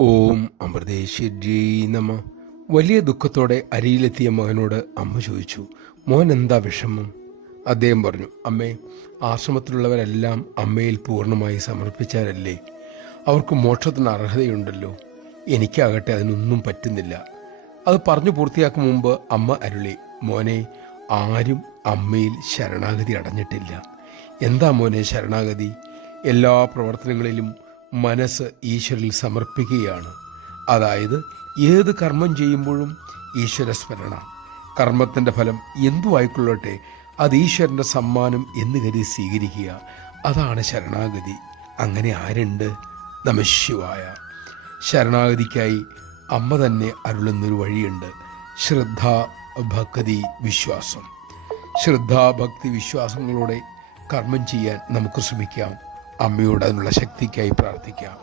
ഓം അമൃതേശ്വരി നമ. വലിയ ദുഃഖത്തോടെ അരിയിലെത്തിയ മകനോട് അമ്മ ചോദിച്ചു, മോൻ എന്താ വിഷമം? അദ്ദേഹം പറഞ്ഞു, അമ്മേ, ആശ്രമത്തിലുള്ളവരെല്ലാം അമ്മയിൽ പൂർണ്ണമായി സമർപ്പിച്ചാലല്ലേ അവർക്ക് മോക്ഷത്തിന് അർഹതയുണ്ടല്ലോ. എനിക്കാകട്ടെ അതിനൊന്നും പറ്റുന്നില്ല. അത് പറഞ്ഞു പൂർത്തിയാക്കും മുമ്പ് അമ്മ അരുളി, മോനെ, ആരും അമ്മയിൽ ശരണാഗതി അടഞ്ഞിട്ടില്ല. എന്താ മോനെ ശരണാഗതി? എല്ലാ പ്രവർത്തനങ്ങളിലും മനസ്സ് ഈശ്വരിൽ സമർപ്പിക്കുകയാണ്. അതായത് ഏത് കർമ്മം ചെയ്യുമ്പോഴും ഈശ്വര സ്മരണ. കർമ്മത്തിൻ്റെ ഫലം എന്തുവായിക്കൊള്ളട്ടെ, അത് ഈശ്വരൻ്റെ സമ്മാനം എന്ന് കരുതി സ്വീകരിക്കുക. അതാണ് ശരണാഗതി. അങ്ങനെ ആരുണ്ട്? നമഃശിവായ. ശരണാഗതിക്കായി അമ്മ തന്നെ അരുളുന്നൊരു വഴിയുണ്ട്. ശ്രദ്ധ, ഭക്തി, വിശ്വാസം. ശ്രദ്ധ, ഭക്തി, വിശ്വാസങ്ങളോടെ കർമ്മം ചെയ്യാൻ നമുക്ക് ശ്രമിക്കാം. അമ്മയോട് അതിനുള്ള ശക്തിക്കായി പ്രാർത്ഥിക്കാം.